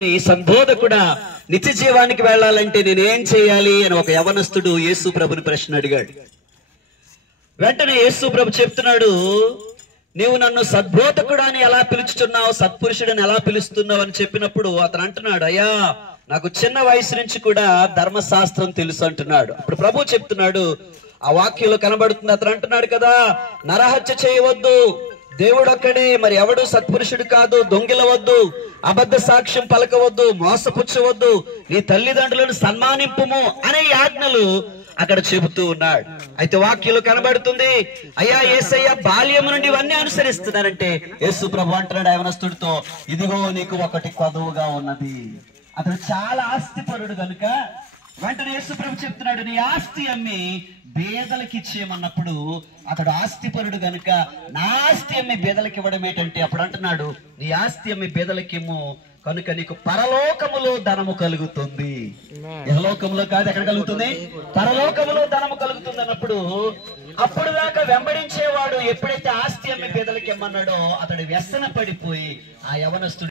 సంబోధకుడా, నిత్య జీవానికి వెళ్ళాలంటే నేనేం చేయాలి అని ఒక యవనస్తుడు యేసు ప్రభుని ప్రశ్న అడిగాడు. వెంటనే యేసు ప్రభు చెప్తున్నాడు, నీవు నన్ను సద్బోధకుడా అని ఎలా పిలుచుతున్నావు, సత్పురుషుడని ఎలా పిలుస్తున్నావు అని చెప్పినప్పుడు అతను అంటున్నాడు, అయ్యా నాకు చిన్న వయసు నుంచి కూడా ధర్మశాస్త్రం తెలుసు అంటున్నాడు. అప్పుడు ప్రభు చెప్తున్నాడు, ఆ వాక్యంలో కనబడుతుంది, అతను అంటున్నాడు కదా, నరహత్య చేయవద్దు, దేవుడు ఒక్కడే, మరి ఎవడు సత్పురుషుడు కాదు, దొంగిలవద్దు, అబద్ధ సాక్ష్యం పలకవద్దు, మోసపుచ్చవద్దు, నీ తల్లిదండ్రులను సన్మానింపుము అనే ఆజ్ఞలు అక్కడ చెబుతూ ఉన్నాడు. అయితే వాక్యంలో కనబడుతుంది, అయ్యా యేసయ్య బాల్యము నుండి ఇవన్నీ అనుసరిస్తున్నారంటే యేసు ప్రభు అంటున్నాడు యవనస్తుడితో, ఇదిగో నీకు ఒకటి కొదువుగా ఉన్నది. అతడు చాలా ఆస్తిపరుడు కనుక వెంటనే యేసు ప్రభు చెప్తున్నాడు, నీ ఆస్తి అమ్మి బేదలకి ఇచ్చేయమన్నప్పుడు అతడు ఆస్తిపరుడు గనుక నా ఆస్తి అమ్మి బేదలకి ఇవ్వడం ఏంటంటే, అప్పుడు అంటున్నాడు, నీ ఆస్తి అమ్మి బేదలకిమ్ము కనుక నీకు పరలోకములో ధనము కలుగుతుంది. ఇహలోకములో కాదు, ఎక్కడ కలుగుతుంది? పరలోకములో ధనము కలుగుతుంది అన్నప్పుడు, అప్పుడు దాకా వెంబడించేవాడు ఎప్పుడైతే ఆస్తి అమ్మి బేదలకి ఇమ్మన్నాడో అతడు వ్యసన పడిపోయి ఆ యవనస్తుడు